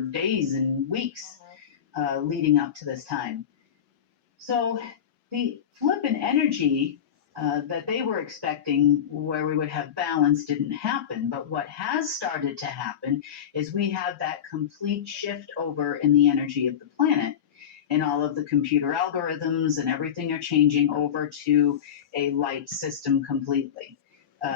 for days and weeks leading up to this time. So the flip in energy that they were expecting, where we would have balance, didn't happen. But what has started to happen is we have that complete shift over in the energy of the planet. And all of the computer algorithms and everything are changing over to a light system completely.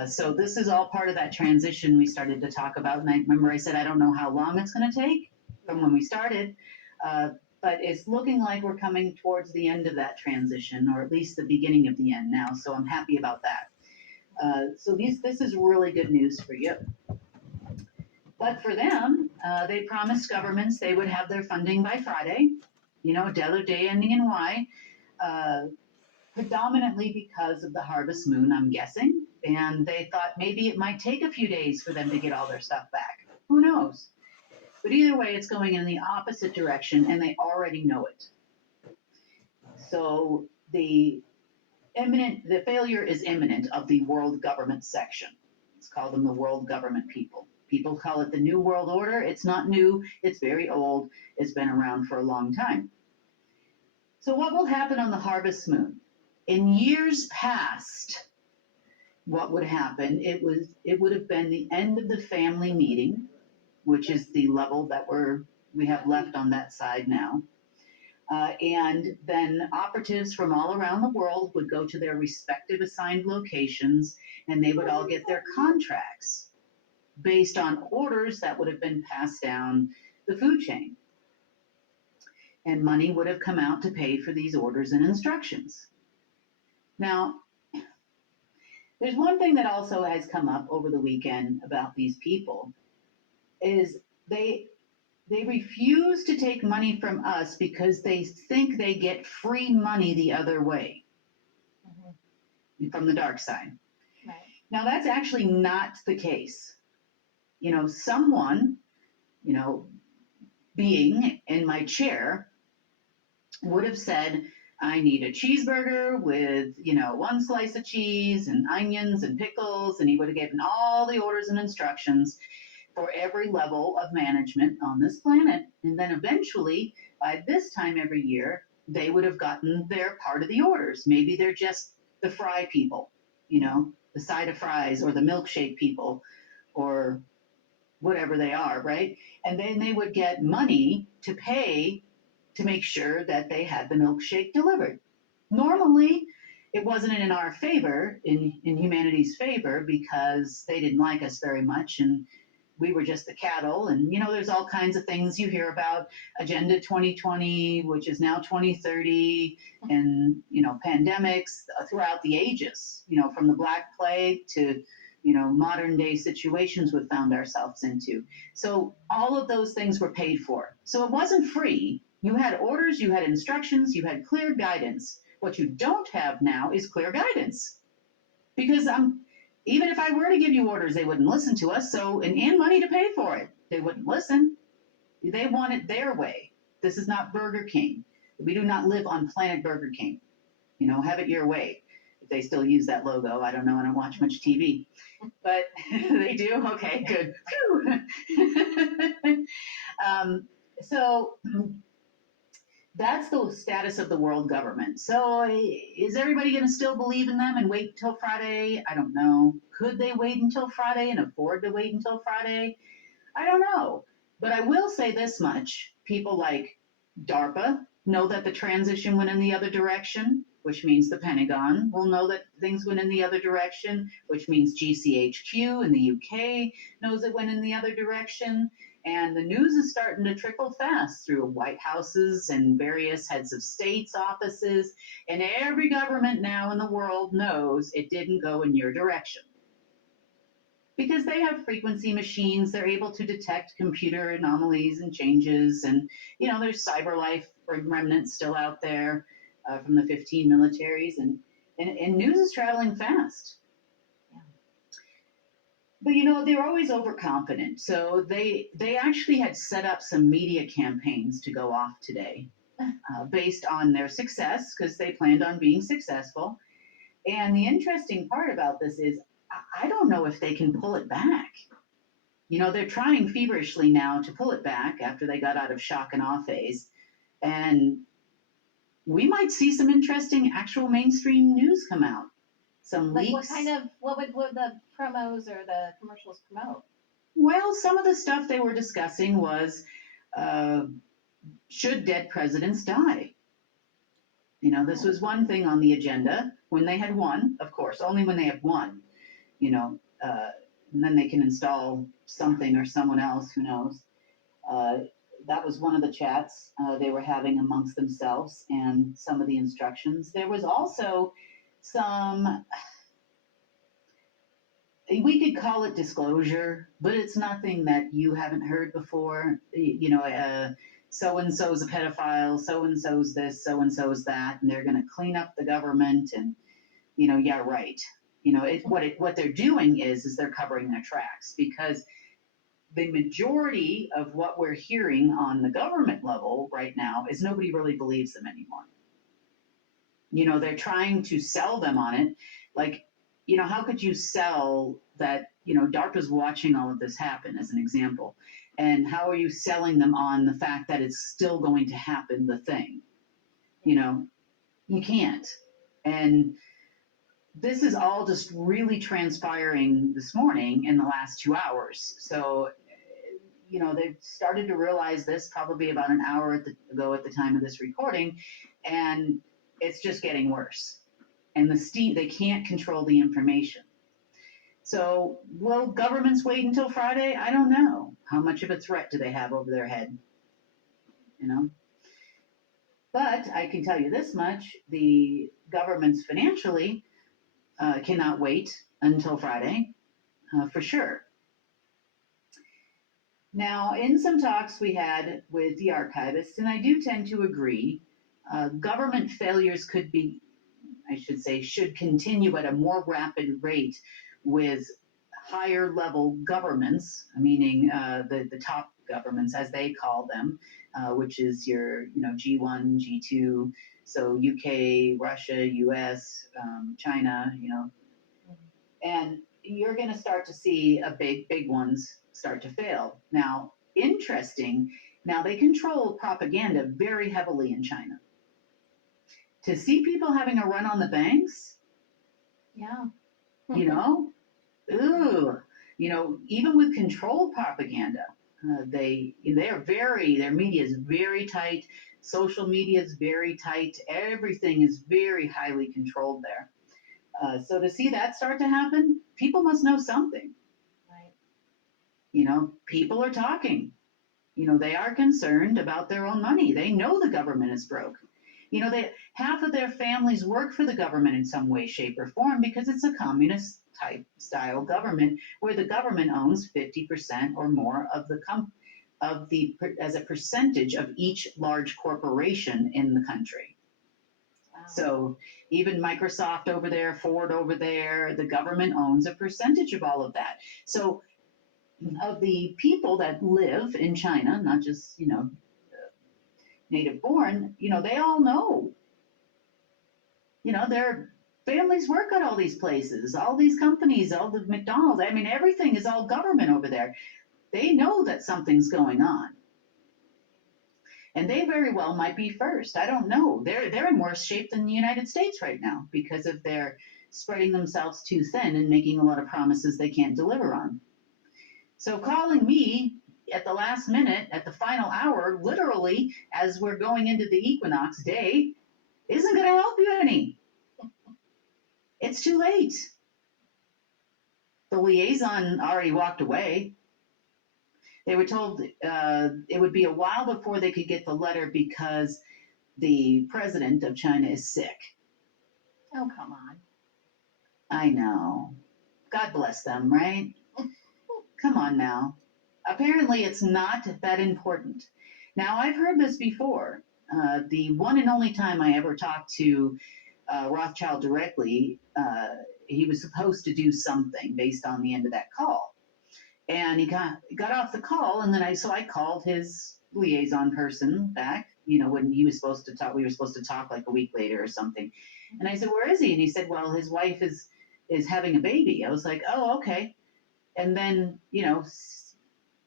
So this is all part of that transition we started to talk about. And I remember I said, I don't know how long it's going to take from when we started, but it's looking like we're coming towards the end of that transition, or at least the beginning of the end now. So I'm happy about that. So this is really good news for you. But for them, they promised governments they would have their funding by Friday, Del or day ending in Y, predominantly because of the harvest moon, I'm guessing. And they thought maybe it might take a few days for them to get all their stuff back. Who knows? But either way, it's going in the opposite direction, and they already know it. So the failure is imminent of the world government section. Let's call them the world government people. People call it the New World Order. It's not new. It's very old. It's been around for a long time. So what will happen on the harvest moon? In years past, what would happen? It would have been the end of the family meeting, which is the level that we have left on that side now. And then operatives from all around the world would go to their respective assigned locations, and they would all get their contracts based on orders that would have been passed down the food chain. And money would have come out to pay for these orders and instructions. Now, there's one thing that also has come up over the weekend about these people, is they refuse to take money from us because they think they get free money the other way, from the dark side. Right. Now, that's actually not the case. Someone, being in my chair would have said, I need a cheeseburger with, one slice of cheese and onions and pickles, and he would have given all the orders and instructions for every level of management on this planet. And then eventually, by this time every year, they would have gotten their part of the orders. Maybe they're just the fry people, the side of fries, or the milkshake people, or whatever they are, right? And then they would get money to pay to make sure that they had the milkshake delivered. Normally, it wasn't in our favor, in humanity's favor, because they didn't like us very much, and we were just the cattle. And, there's all kinds of things you hear about Agenda 2020, which is now 2030, and, pandemics throughout the ages, from the Black Plague to, modern day situations we've found ourselves into. So all of those things were paid for. So it wasn't free. You had orders, you had instructions, you had clear guidance. What you don't have now is clear guidance. Because even if I were to give you orders, they wouldn't listen to us. So, and money to pay for it, they wouldn't listen. They want it their way. This is not Burger King. We do not live on planet Burger King. Have it your way. If they still use that logo, I don't know. I don't watch much TV, but they do. Okay, good. So that's the status of the world government. So is everybody going to still believe in them and wait until Friday? I don't know. Could they wait until Friday and afford to wait until Friday? I don't know. But I will say this much. People like DARPA know that the transition went in the other direction, which means the Pentagon will know that things went in the other direction, which means GCHQ in the UK knows it went in the other direction. And the news is starting to trickle fast through White Houses and various heads of states offices. And every government now in the world knows it didn't go in your direction. Because they have frequency machines, they're able to detect computer anomalies and changes. And, there's cyber life remnants still out there from the 15 militaries. And news is traveling fast. But they're always overconfident. So they actually had set up some media campaigns to go off today based on their success, because they planned on being successful. And the interesting part about this is I don't know if they can pull it back. They're trying feverishly now to pull it back after they got out of shock and awe phase. And we might see some interesting actual mainstream news come out. Some Like leaks. what would the promos or the commercials promote? Well, some of the stuff they were discussing was, uh, should dead presidents die? This was one thing on the agenda when they had won, of course, only when they have won, you know, uh, and then they can install something or someone else, who knows. Uh, that was one of the chats they were having amongst themselves and some of the instructions. There was also some, we could call it disclosure, but it's nothing that you haven't heard before. So and so's a pedophile, so and so's this, so and so's that, and they're going to clean up the government. And yeah, right. What they're doing is they're covering their tracks, because the majority of what we're hearing on the government level right now is nobody really believes them anymore. They're trying to sell them on it. Like, how could you sell that, DARPA's watching all of this happen, as an example? And how are you selling them on the fact that it's still going to happen, the thing? You can't. And this is all just really transpiring this morning in the last 2 hours. So, they've started to realize this probably about an hour ago at the time of this recording, and it's just getting worse. And they can't control the information. So will governments wait until Friday? I don't know. How much of a threat do they have over their head? But I can tell you this much: the governments financially cannot wait until Friday, for sure. Now, in some talks we had with the archivists, and I do tend to agree, government failures should continue at a more rapid rate with higher level governments, meaning the top governments, as they call them, which is your G1, G2, so UK, Russia, US, China, and you're going to start to see big ones start to fail. Now, interesting, now they control propaganda very heavily in China. To see people having a run on the banks, yeah, ooh, even with controlled propaganda, their media is very tight, social media is very tight, everything is very highly controlled there. So to see that start to happen, people must know something. Right. People are talking. They are concerned about their own money. They know the government is broke. Half of their families work for the government in some way, shape, or form, because it's a communist type style government where the government owns 50% or more of as a percentage of each large corporation in the country. Wow. So even Microsoft over there, Ford over there, the government owns a percentage of all of that. So of the people that live in China, not just, native born, they all know. Their families work at all these places, all these companies, all the McDonald's. I mean, everything is all government over there. They know that something's going on. And they very well might be first. I don't know. They're in worse shape than the United States right now because of their spreading themselves too thin and making a lot of promises they can't deliver on. So calling me at the last minute, at the final hour, literally as we're going into the equinox day, isn't going to help you any. It's too late. The liaison already walked away. They were told it would be a while before they could get the letter because the president of China is sick. Oh, come on. I know. God bless them, right? Come on now. Apparently, it's not that important. Now, I've heard this before. The one and only time I ever talked to Rothschild directly, he was supposed to do something based on the end of that call. And he got off the call, and then I called his liaison person back, when he was supposed to talk. We were supposed to talk like a week later or something. And I said, "Where is he?" And he said, "Well, his wife is having a baby." I was like, "Oh, okay." And then,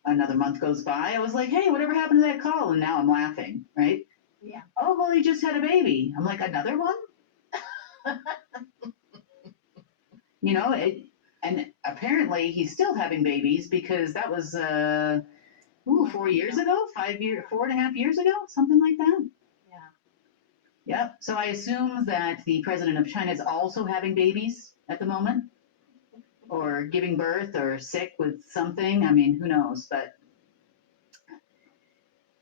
another month goes by. I was like, hey, whatever happened to that call? And now I'm laughing, right? Yeah. Oh, well, he just had a baby. I'm like, another one? You know, and apparently he's still having babies because that was 4 years ago, 5 years, 4.5 years ago, something like that. Yeah. Yep. So I assume that the president of China is also having babies at the moment, or giving birth, or sick with something. I mean, who knows? But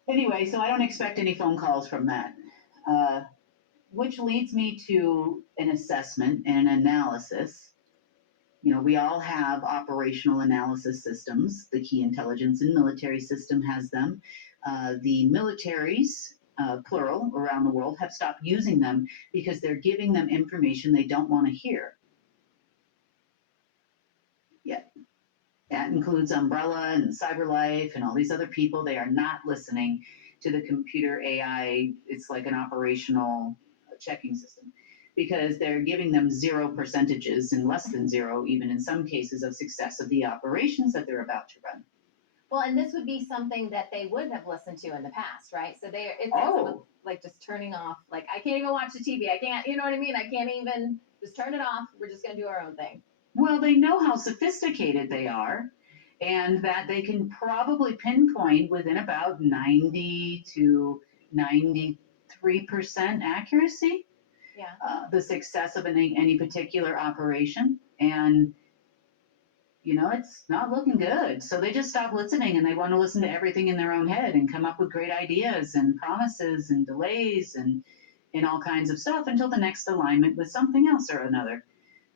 anyway, so I don't expect any phone calls from that. Which leads me to an assessment and an analysis. You know, we all have operational analysis systems. The key intelligence and military system has them. The militaries, plural, around the world have stopped using them because they're giving them information they don't want to hear. Yeah, that includes Umbrella and CyberLife and all these other people. They are not listening to the computer AI. It's like an operational checking system because they're giving them 0 percentages and less than 0, even in some cases, of success of the operations that they're about to run. Well, and this would be something that they would have listened to in the past, right? So it's like just turning off, like, I can't even watch the TV. I can't, you know what I mean? I can't even just turn it off. We're just going to do our own thing. Well, they know how sophisticated they are, and that they can probably pinpoint within about 90 to 93% accuracy the success of any particular operation. And, you know, it's not looking good. So they just stop listening and they want to listen to everything in their own head and come up with great ideas and promises and delays and all kinds of stuff until the next alignment with something else or another.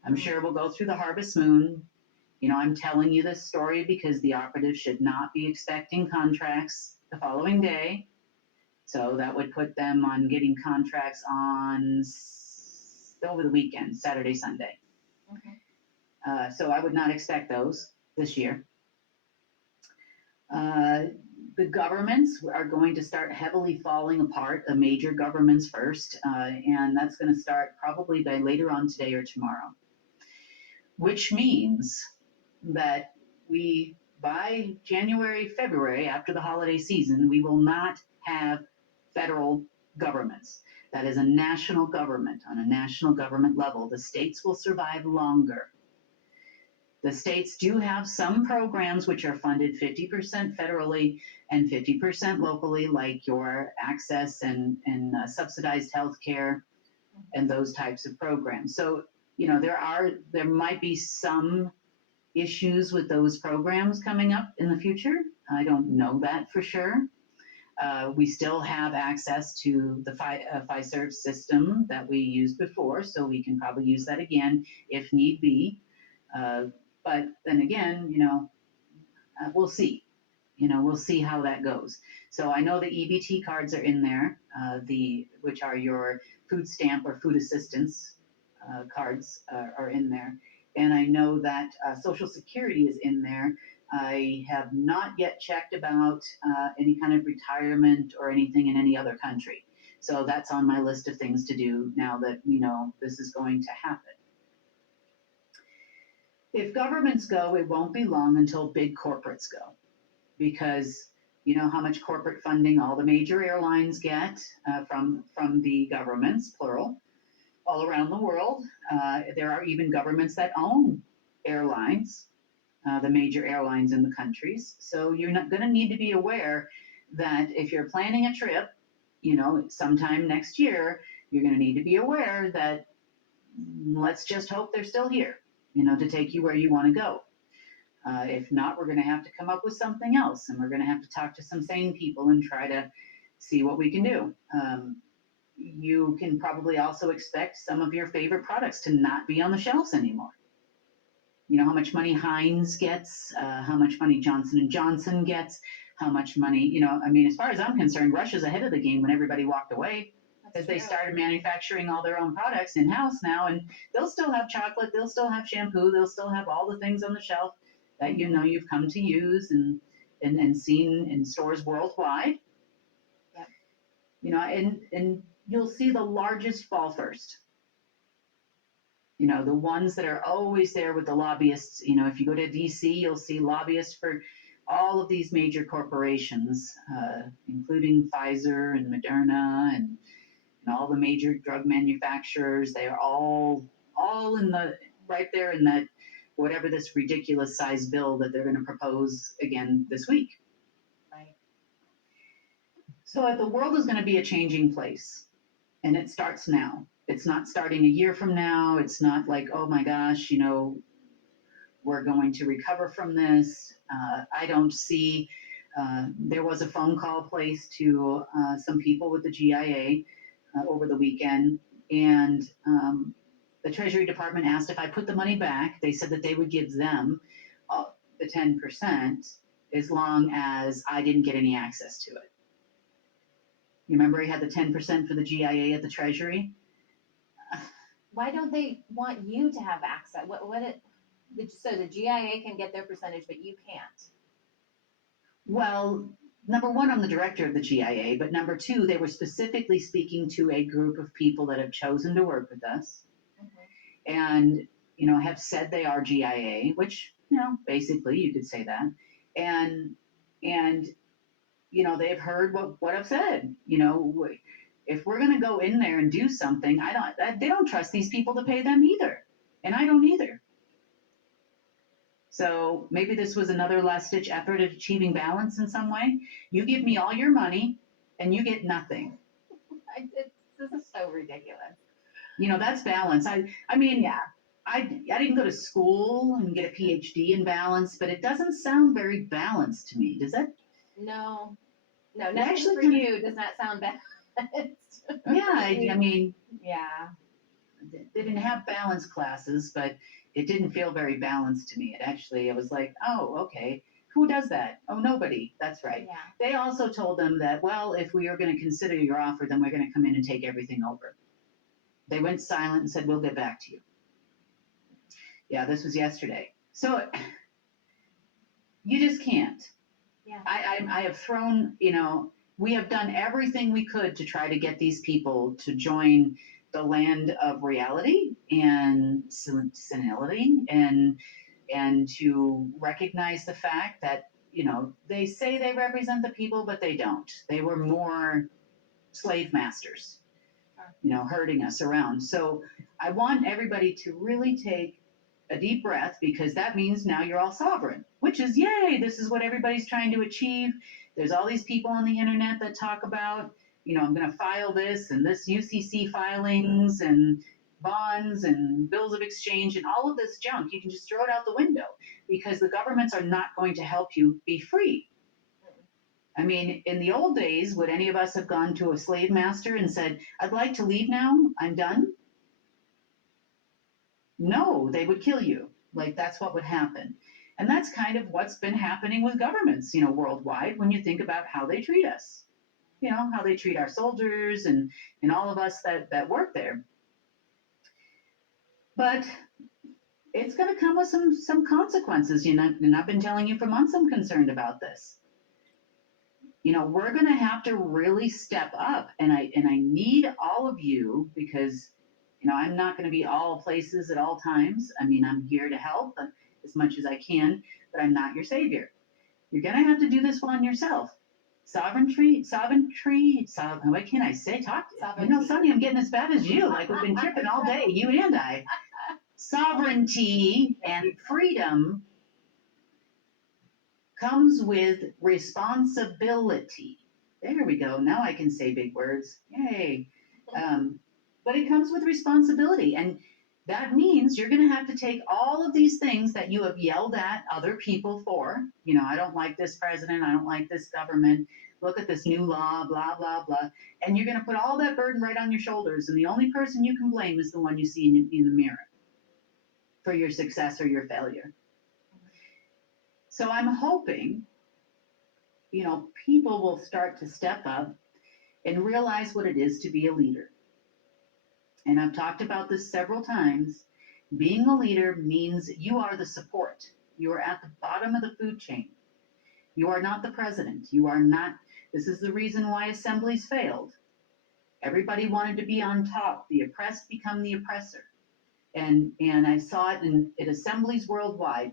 I'm sure we'll go through the harvest moon. You know, I'm telling you this story because the operatives should not be expecting contracts the following day. So that would put them on getting contracts on over the weekend, Saturday, Sunday. Okay. So I would not expect those this year. The governments are going to start heavily falling apart, the major governments first, and that's going to start probably by later on today or tomorrow, which means that by January, February, after the holiday season, we will not have federal governments. That is a national government. On a national government level, the states will survive longer. The states do have some programs which are funded 50% federally and 50% locally, like your access and subsidized health care and those types of programs. So, you know, there might be some issues with those programs coming up in the future. I don't know that for sure. We still have access to the FISERV system that we used before, so we can probably use that again if need be. But then again, you know, we'll see. You know, we'll see how that goes. So I know the EBT cards are in there, which are your food stamp or food assistance cards are in there. And I know that Social Security is in there. I have not yet checked about any kind of retirement or anything in any other country. So that's on my list of things to do now that we know this is going to happen. If governments go, it won't be long until big corporates go, because you know how much corporate funding all the major airlines get from the governments, plural, all around the world. There are even governments that own airlines, the major airlines in the countries. So you're not going to need to be aware that if you're planning a trip, you know, sometime next year, you're going to need to be aware that let's just hope they're still here, you know, to take you where you want to go. If not, we're going to have to come up with something else, and we're going to have to talk to some sane people and try to see what we can do. You can probably also expect some of your favorite products to not be on the shelves anymore. You know how much money Heinz gets, how much money Johnson & Johnson gets, how much money, you know, I mean, as far as I'm concerned, Russia's ahead of the game when everybody walked away. As they started manufacturing all their own products in-house now, and they'll still have chocolate, they'll still have shampoo, they'll still have all the things on the shelf that you know you've come to use and seen in stores worldwide. Yep. You know, and you'll see the largest fall first. You know, the ones that are always there with the lobbyists. You know, if you go to DC, you'll see lobbyists for all of these major corporations, including Pfizer and Moderna and all the major drug manufacturers, they are all in the right there in that whatever this ridiculous size bill that they're going to propose again this week. Right. So the world is going to be a changing place, and it starts now. It's not starting a year from now. It's not like, oh my gosh, we're going to recover from this. I don't see. There was a phone call placed to some people with the GIA over the weekend, and the Treasury Department asked if I put the money back. They said that they would give them the 10% as long as I didn't get any access to it. You remember he had the 10% for the GIA at the Treasury? Why don't they want you to have access? So the GIA can get their percentage, but you can't. Well, number one, I'm the director of the GIA, but number two, they were specifically speaking to a group of people that have chosen to work with us and, have said they are GIA, which, basically you could say that. And they've heard what I've said. If we're going to go in there and do something, they don't trust these people to pay them either. And I don't either. So maybe this was another last ditch effort at achieving balance in some way. You give me all your money and you get nothing. This is so ridiculous. That's balance. I mean, yeah, I didn't go to school and get a PhD in balance, but it doesn't sound very balanced to me. Does that? No, nothing actually for kinda- you does not sound balanced. Yeah, I mean, yeah. they didn't have balance classes, but it didn't feel very balanced to me. I was like, oh, okay. Who does that? Oh, nobody. That's right. Yeah. They also told them that, well, if we are going to consider your offer, then we're going to come in and take everything over. They went silent and said, we'll get back to you. Yeah, this was yesterday. So you just can't. Yeah. I have thrown, we have done everything we could to try to get these people to join the land of reality and senility and to recognize the fact that, they say they represent the people, but they don't. They were more slave masters, herding us around. So I want everybody to really take a deep breath, because that means now you're all sovereign, which is yay. This is what everybody's trying to achieve. There's all these people on the internet that talk about, I'm going to file this and this UCC filings and bonds and bills of exchange and all of this junk. You can just throw it out the window, because the governments are not going to help you be free. I mean, in the old days, would any of us have gone to a slave master and said, I'd like to leave now, I'm done? No, they would kill you. Like, that's what would happen. And that's kind of what's been happening with governments, worldwide, when you think about how they treat us, how they treat our soldiers and all of us that work there. But it's going to come with some consequences, and I've been telling you for months I'm concerned about this. We're going to have to really step up, and I need all of you, because I'm not going to be all places at all times. I mean, I'm here to help as much as I can, but I'm not your savior. You're going to have to do this one yourself. Sovereignty, what can I say? Sonny, I'm getting as bad as you. Like, we've been tripping all day, you and I. Sovereignty and freedom comes with responsibility. There we go. Now I can say big words. Yay. But it comes with responsibility. And that means you're going to have to take all of these things that you have yelled at other people for. I don't like this president. I don't like this government. Look at this new law, blah, blah, blah. And you're going to put all that burden right on your shoulders. And the only person you can blame is the one you see in the mirror for your success or your failure. So I'm hoping, people will start to step up and realize what it is to be a leader. And I've talked about this several times. Being a leader means you are the support. You are at the bottom of the food chain. You are not the president. You are not. This is the reason why assemblies failed. Everybody wanted to be on top. The oppressed become the oppressor. And I saw it in assemblies worldwide.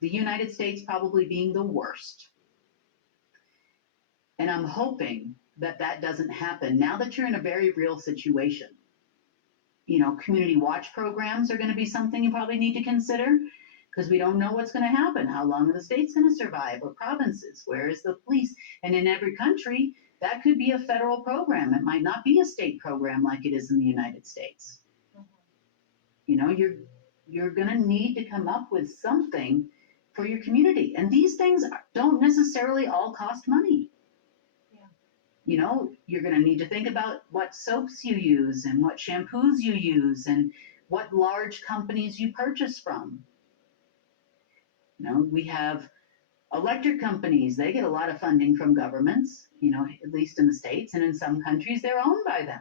The United States probably being the worst. And I'm hoping that that doesn't happen now that you're in a very real situation. Community watch programs are going to be something you probably need to consider because we don't know what's going to happen. How long are the states going to survive, or provinces? Where is the police? And in every country, that could be a federal program. It might not be a state program like it is in the United States. You're going to need to come up with something for your community. And these things don't necessarily all cost money. You're going to need to think about what soaps you use and what shampoos you use and what large companies you purchase from. We have electric companies. They get a lot of funding from governments, at least in the States, and in some countries they're owned by them.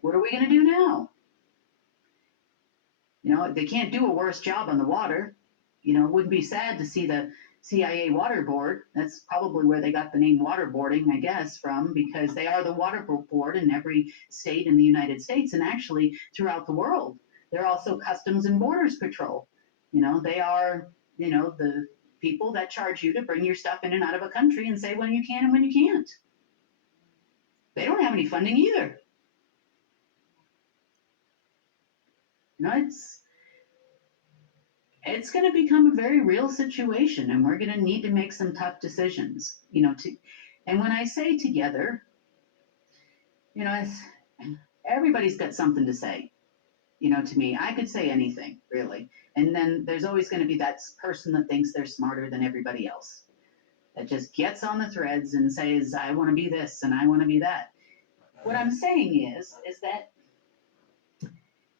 What are we going to do now? They can't do a worse job on the water. It wouldn't be sad to see the CIA water board. That's probably where they got the name waterboarding, I guess, from, because they are the water board in every state in the United States and actually throughout the world. They're also Customs and Borders Patrol. They are, the people that charge you to bring your stuff in and out of a country and say when you can and when you can't. They don't have any funding either. It's going to become a very real situation, and we're going to need to make some tough decisions, and when I say together, everybody's got something to say, to me. I could say anything, really. And then there's always going to be that person that thinks they're smarter than everybody else, that just gets on the threads and says, I want to be this and I want to be that. What I'm saying is that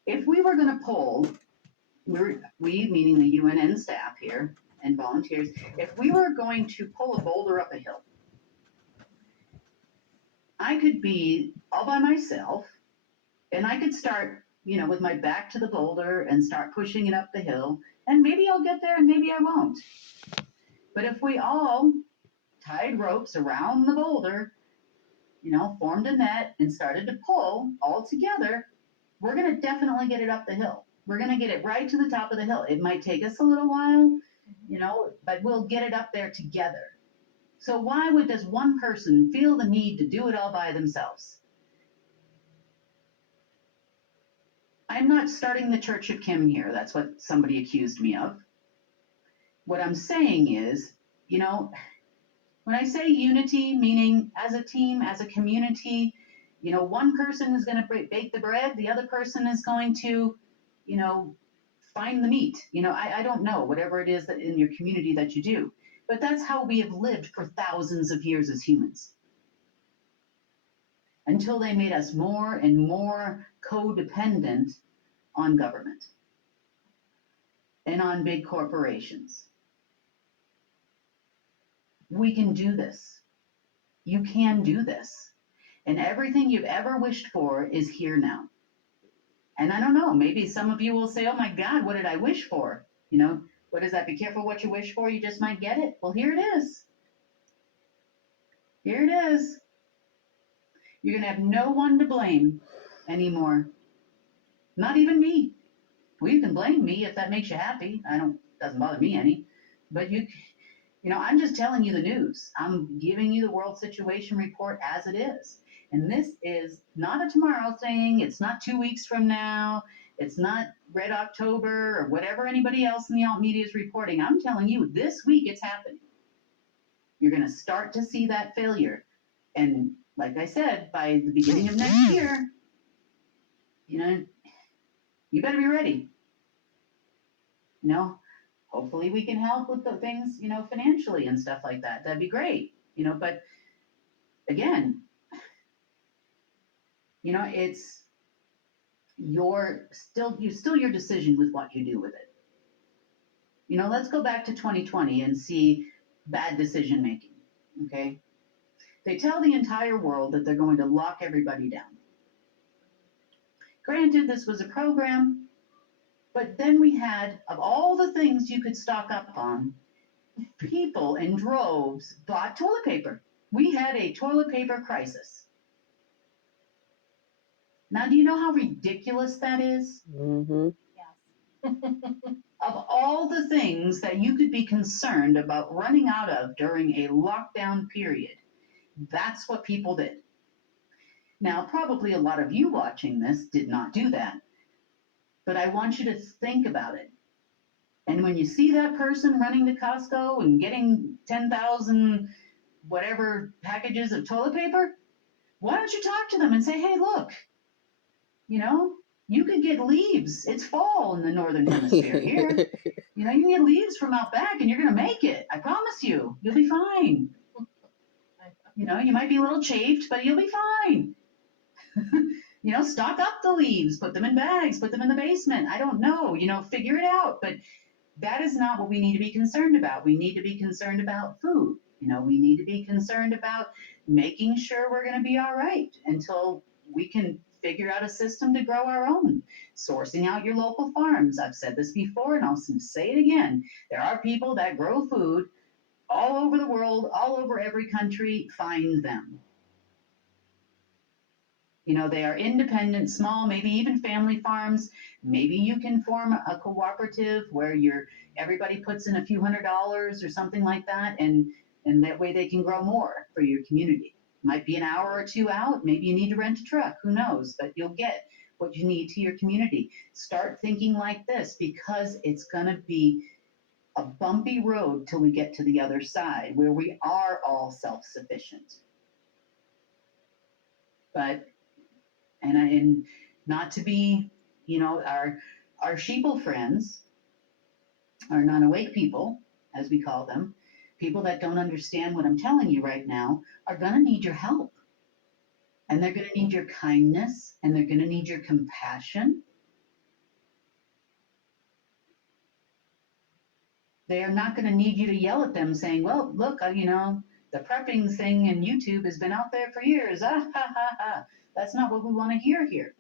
if we were going to poll, we meaning the UNN staff here and volunteers, if we were going to pull a boulder up a hill, I could be all by myself and I could start, with my back to the boulder and start pushing it up the hill, and maybe I'll get there and maybe I won't. But if we all tied ropes around the boulder, formed a net and started to pull all together, we're going to definitely get it up the hill. We're going to get it right to the top of the hill. It might take us a little while, but we'll get it up there together. So why does one person feel the need to do it all by themselves? I'm not starting the Church of Kim here. That's what somebody accused me of. What I'm saying is, when I say unity, meaning as a team, as a community, one person is going to bake the bread, the other person is going to, find the meat. I don't know, whatever it is that in your community that you do. But that's how we have lived for thousands of years as humans. Until they made us more and more codependent on government and on big corporations. We can do this. You can do this. And everything you've ever wished for is here now. And I don't know, maybe some of you will say, oh my God, what did I wish for? What is that? Be careful what you wish for, you just might get it. Well, here it is. Here it is. You're going to have no one to blame anymore. Not even me. Well, you can blame me if that makes you happy. Doesn't bother me any. But I'm just telling you the news. I'm giving you the world situation report as it is. And this is not a tomorrow thing. It's not 2 weeks from now. It's not Red October or whatever anybody else in the alt media is reporting. I'm telling you, this week it's happening. You're going to start to see that failure. And like I said, by the beginning of next year, you better be ready. Hopefully we can help with the things, financially and stuff like that. That'd be great. But again, it's still your decision with what you do with it. Let's go back to 2020 and see bad decision making. Okay. They tell the entire world that they're going to lock everybody down. Granted, this was a program, but then we had, of all the things you could stock up on, people in droves bought toilet paper. We had a toilet paper crisis. Now, do you know how ridiculous that is? Mm-hmm. Yes. Of all the things that you could be concerned about running out of during a lockdown period, That's what people did. Now, probably a lot of you watching this did not do that, but I want you to think about it. And when you see that person running to Costco and getting 10,000 whatever packages of toilet paper, why don't you talk to them and say, hey, look, you know, you could get leaves. It's fall in the northern hemisphere here. You know, you can get leaves from out back and you're going to make it. I promise you, you'll be fine. You know, you might be a little chafed, but you'll be fine. You know, stock up the leaves, put them in bags, put them in the basement. I don't know, you know, figure it out. But that is not what we need to be concerned about. We need to be concerned about food. You know, we need to be concerned about making sure we're going to be all right until we can figure out a system to grow our own. Sourcing out your local farms. I've said this before and I'll say it again. There are people that grow food all over the world, all over every country. Find them. You know, they are independent, small, maybe even family farms. Maybe you can form a cooperative where everybody puts in a few $100s or something like that, and that way they can grow more for your community. Might be an hour or two out. Maybe you need to rent a truck. Who knows? But you'll get what you need to your community. Start thinking like this, because it's going to be a bumpy road till we get to the other side where we are all self-sufficient. But and not to be, you know, our sheeple friends, our non-awake people, as we call them, people that don't understand what I'm telling you right now, are going to need your help. And they're going to need your kindness, and they're going to need your compassion. They are not going to need you to yell at them saying, well, look, you know, the prepping thing in YouTube has been out there for years. Ah, ha, ha, ha. That's not what we want to hear here.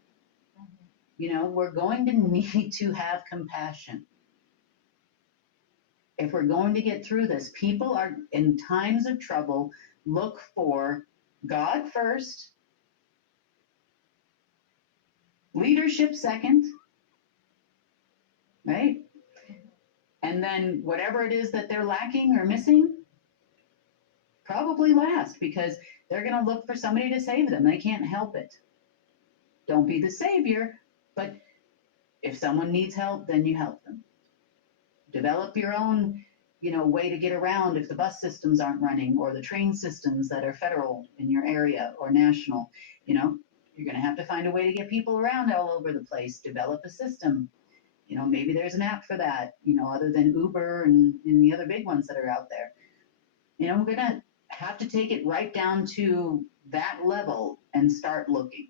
You know, we're going to need to have compassion. If we're going to get through this, people are in times of trouble, look for God first, leadership second, right? And then whatever it is that they're lacking or missing, probably last, because they're going to look for somebody to save them. They can't help it. Don't be the savior, but if someone needs help, then you help them. Develop your own, you know, way to get around if the bus systems aren't running, or the train systems that are federal in your area or national. You know, you're going to have to find a way to get people around all over the place. Develop a system. You know, maybe there's an app for that, you know, other than Uber and the other big ones that are out there. You know, we're going to have to take it right down to that level and start looking.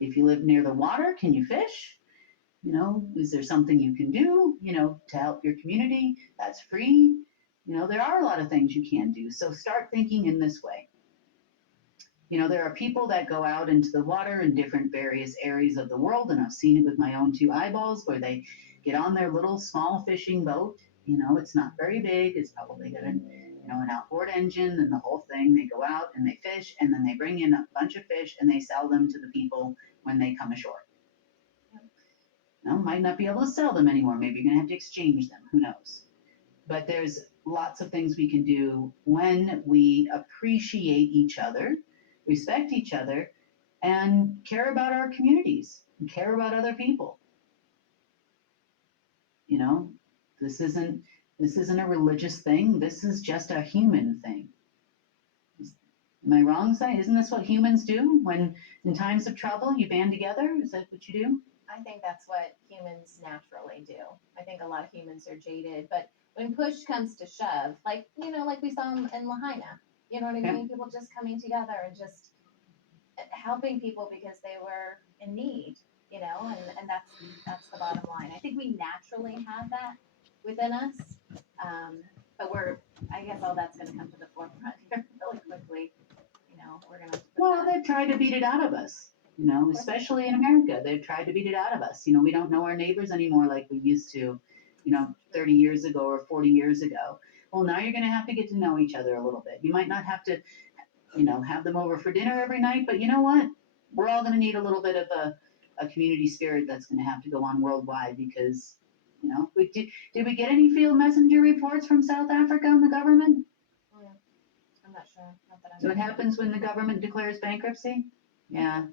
If you live near the water, can you fish? You know, is there something you can do, you know, to help your community? That's free. You know, there are a lot of things you can do. So start thinking in this way. You know, there are people that go out into the water in different various areas of the world, and I've seen it with my own two eyeballs, where they get on their little small fishing boat. You know, it's not very big. It's probably got an outboard engine and the whole thing. They go out and they fish, and then they bring in a bunch of fish and they sell them to the people when they come ashore. You know, might not be able to sell them anymore. Maybe you're going to have to exchange them. Who knows? But there's lots of things we can do when we appreciate each other, respect each other, and care about our communities and care about other people. You know, this isn't a religious thing. This is just a human thing. Am I wrong, Si? Isn't this what humans do when in times of trouble you band together? Is that what you do? I think that's what humans naturally do. I think a lot of humans are jaded, but when push comes to shove, like, you know, like we saw in Lahaina, you know what I mean? People just coming together and just helping people because they were in need, you know, and that's the bottom line. I think we naturally have that within us, but I guess all that's going to come to the forefront here really quickly. You know, we're going to. Well, they've tried to beat it out of us. You know, especially in America, they've tried to beat it out of us. You know, we don't know our neighbors anymore like we used to, you know, 30 years ago or 40 years ago. Well, now you're going to have to get to know each other a little bit. You might not have to, you know, have them over for dinner every night, but you know what? We're all going to need a little bit of a community spirit that's going to have to go on worldwide, because, you know, did we get any field messenger reports from South Africa and the government? I'm not sure. Not that I'm. So what happens when the government declares bankruptcy? Yeah,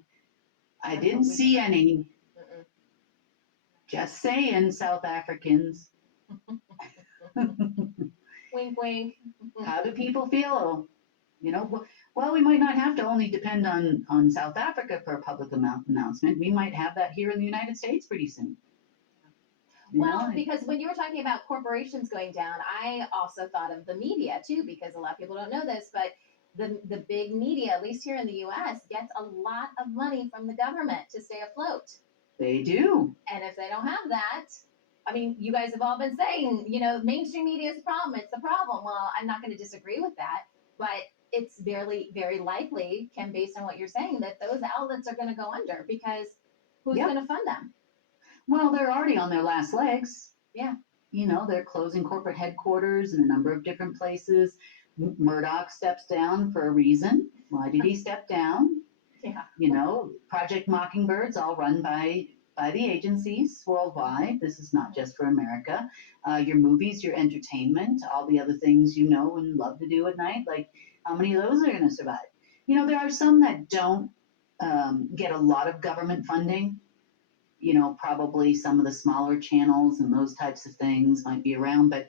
I That's didn't what we see do. any. Mm-mm. Just saying, South Africans. Wink, wink. How do people feel? Well, we might not have to only depend on South Africa for a public announcement. We might have that here in the United States pretty soon. Well, because when you were talking about corporations going down, I also thought of the media too, because a lot of people don't know this, but the big media, at least here in the US, gets a lot of money from the government to stay afloat. They do. And if they don't have that, I mean, you guys have all been saying, mainstream media is the problem. It's the problem. Well, I'm not going to disagree with that, but it's very, very likely, Kim, based on what you're saying, that those outlets are going to go under because who's Yep. going to fund them? Well, they're already on their last legs. Yeah. They're closing corporate headquarters in a number of different places. Murdoch steps down for a reason. Why did he step down? Yeah. Project Mockingbird's all run by the agencies worldwide. This is not just for America. Your movies, your entertainment, all the other things you know and love to do at night, like how many of those are going to survive? There are some that don't get a lot of government funding. Probably some of the smaller channels and those types of things might be around, but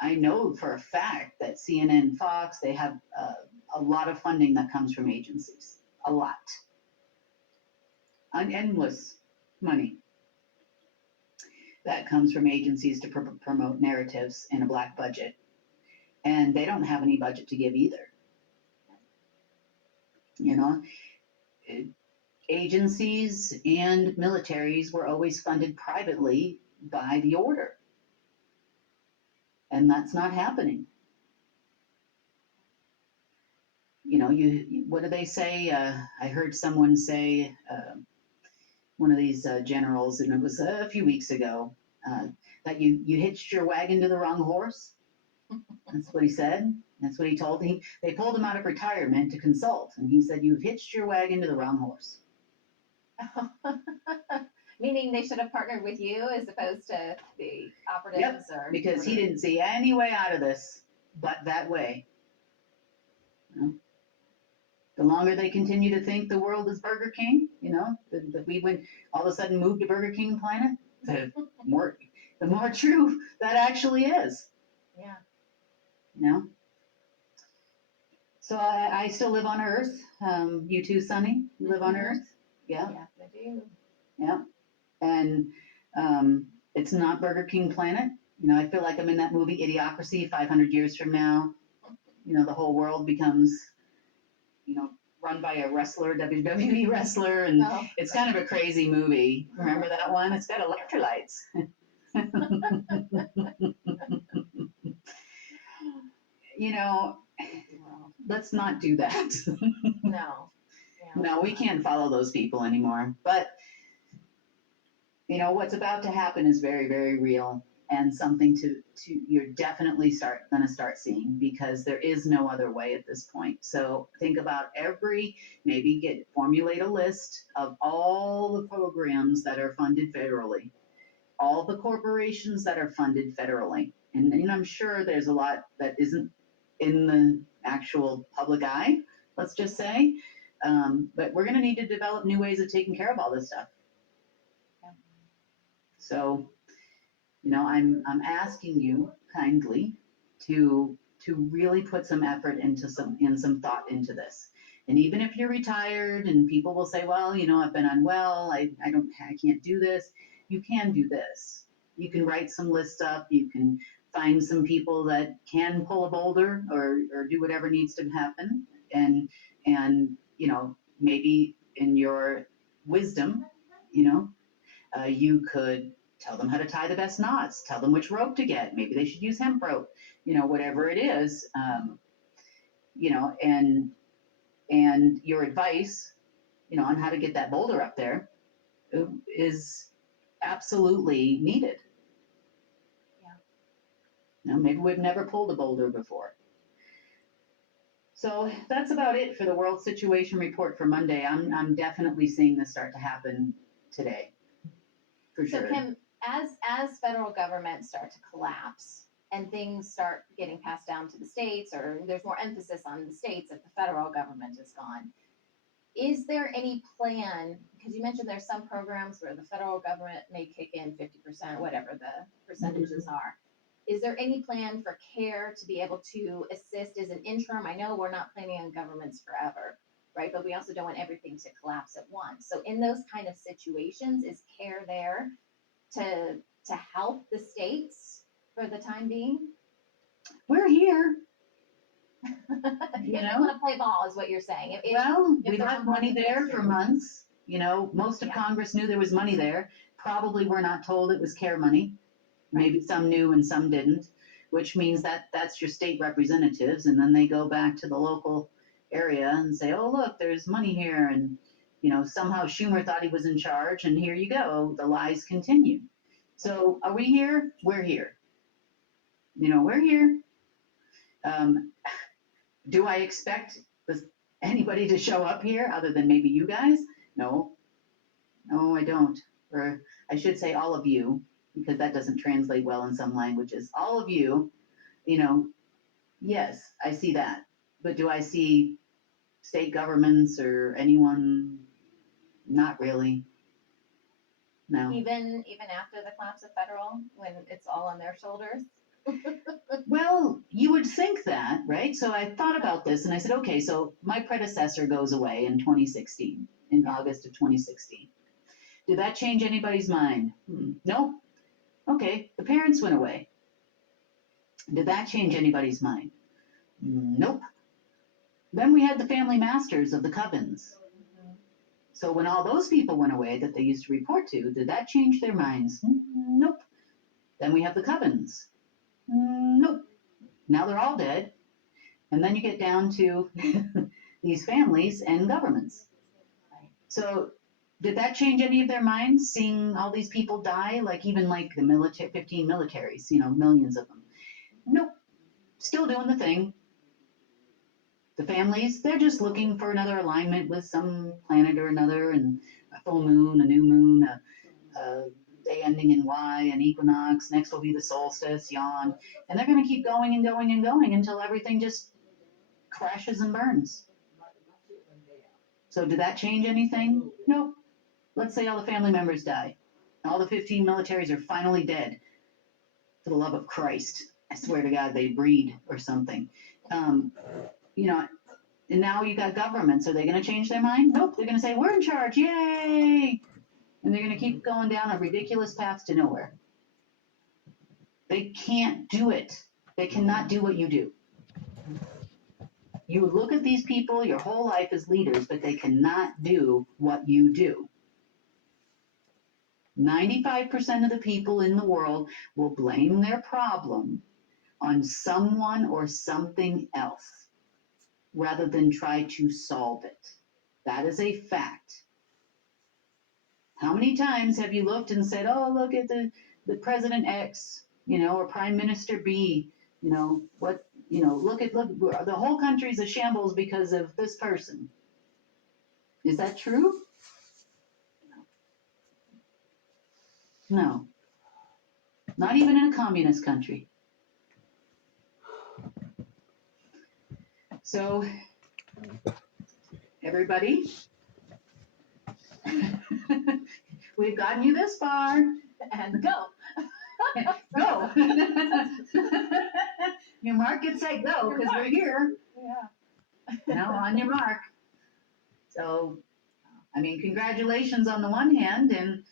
I know for a fact that CNN, Fox, they have a lot of funding that comes from agencies. A lot. An endless money that comes from agencies to promote narratives in a black budget. And they don't have any budget to give either. Agencies and militaries were always funded privately by the order. And that's not happening. What do they say? I heard someone say, one of these generals, and it was a few weeks ago, that you hitched your wagon to the wrong horse. That's what he said. That's what he told me. They pulled him out of retirement to consult, and he said, "You've hitched your wagon to the wrong horse." Meaning they should have partnered with you as opposed to the operatives, or because he didn't see any way out of this but that way. The longer they continue to think the world is Burger King, that we went all of a sudden moved to Burger King planet, the more true that actually is. Yeah. So I still live on Earth. You too, Sunny? You live on Earth? Yeah. Yeah, I do. Yeah. And it's not Burger King planet. I feel like I'm in that movie Idiocracy 500 years from now. The whole world becomes, run by a wrestler, WWE wrestler, and it's kind of a crazy movie. Remember that one? It's got electrolytes. Let's not do that. No. No, we can't follow those people anymore. But, what's about to happen is very, very real, and something to you're definitely going to start seeing, because there is no other way at this point. So think about formulate a list of all the programs that are funded federally, all the corporations that are funded federally. And I'm sure there's a lot that isn't in the actual public eye, let's just say. But we're going to need to develop new ways of taking care of all this stuff. Yeah. So, I'm asking you kindly to really put some effort into some thought into this. And even if you're retired and people will say, well, I've been unwell, I can't do this. You can do this. You can write some lists up. You can find some people that can pull a boulder or do whatever needs to happen. And maybe in your wisdom, you could tell them how to tie the best knots, tell them which rope to get. Maybe they should use hemp rope, whatever it is, and your advice, on how to get that boulder up there is absolutely needed. Yeah. Maybe we've never pulled a boulder before. So that's about it for the World Situation Report for Monday. I'm definitely seeing this start to happen today, for sure. So Kim, as federal governments start to collapse and things start getting passed down to the states, or there's more emphasis on the states if the federal government is gone. Is there any plan, because you mentioned there's some programs where the federal government may kick in 50%, whatever the percentages are. Is there any plan for CARE to be able to assist as an interim? I know we're not planning on governments forever, right? But we also don't want everything to collapse at once. So in those kind of situations, is CARE there to help the states for the time being? We're here. You know? want to play ball is what you're saying. Well, if we've there's had a money market there next for year. months. Most of Yeah. Congress knew there was money there. Probably were not told it was CARE money. Maybe some knew and some didn't, which means that that's your state representatives. And then they go back to the local area and say, oh, look, there's money here. And, somehow Schumer thought he was in charge. And here you go. The lies continue. So are we here? We're here. We're here. Do I expect anybody to show up here other than maybe you guys? No, I don't. Or I should say all of you, because that doesn't translate well in some languages. All of you, yes, I see that. But do I see state governments or anyone? Not really. No. Even after the collapse of federal, when it's all on their shoulders? Well, you would think that, right? So I thought about this and I said, okay, so my predecessor goes away in 2016, in August of 2016. Did that change anybody's mind? Nope. Okay, the parents went away. Did that change anybody's mind? Nope. Then we had the family masters of the covens. So when all those people went away that they used to report to, did that change their minds? Nope. Then we have the covens. Nope. Now they're all dead. And then you get down to these families and governments. So did that change any of their minds, seeing all these people die, even the military, 15 militaries, millions of them? Nope. Still doing the thing. The families, they're just looking for another alignment with some planet or another, and a full moon, a new moon, a day ending in Y, an equinox. Next will be the solstice, yawn. And they're going to keep going and going and going until everything just crashes and burns. So did that change anything? Nope. Let's say all the family members die. All the 15 militaries are finally dead. For the love of Christ. I swear to God, they breed or something. And now you got governments. Are they going to change their mind? Nope. They're going to say, we're in charge. Yay. And they're going to keep going down a ridiculous path to nowhere. They can't do it. They cannot do what you do. You look at these people your whole life as leaders, but they cannot do what you do. 95% of the people in the world will blame their problem on someone or something else rather than try to solve it. That is a fact. How many times have you looked and said, oh, look at the President X, or Prime Minister B, look, the whole country's a shambles because of this person. Is that true? No. Not even in a communist country. So, everybody, we've gotten you this far. And go. Go. Your mark, get set, go, because we're here. Yeah. On your mark. So, congratulations on the one hand, and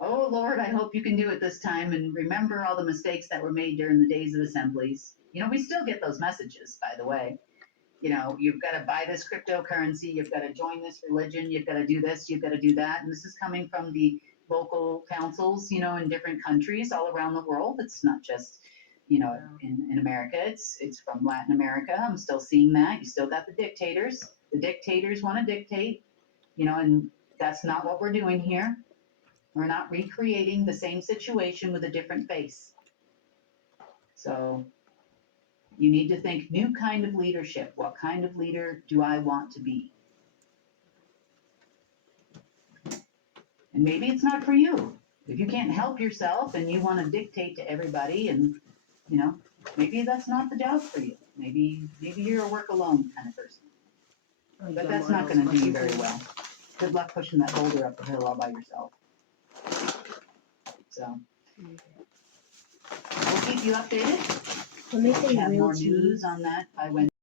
oh Lord, I hope you can do it this time and remember all the mistakes that were made during the days of assemblies. We still get those messages, by the way. You've got to buy this cryptocurrency, you've got to join this religion, you've got to do this, you've got to do that. And this is coming from the local councils, in different countries all around the world. It's not just, in America, it's from Latin America. I'm still seeing that. You still got the dictators. The dictators want to dictate, and that's not what we're doing here. We're not recreating the same situation with a different face. So you need to think new kind of leadership. What kind of leader do I want to be? And maybe it's not for you. If you can't help yourself and you want to dictate to everybody, and you know, maybe that's not the job for you. Maybe you're a work alone kind of person. But that's not gonna do you very well. Good luck pushing that boulder up the hill all by yourself. So, we'll keep you updated. When they say Have real more cheese, news on that by Wednesday.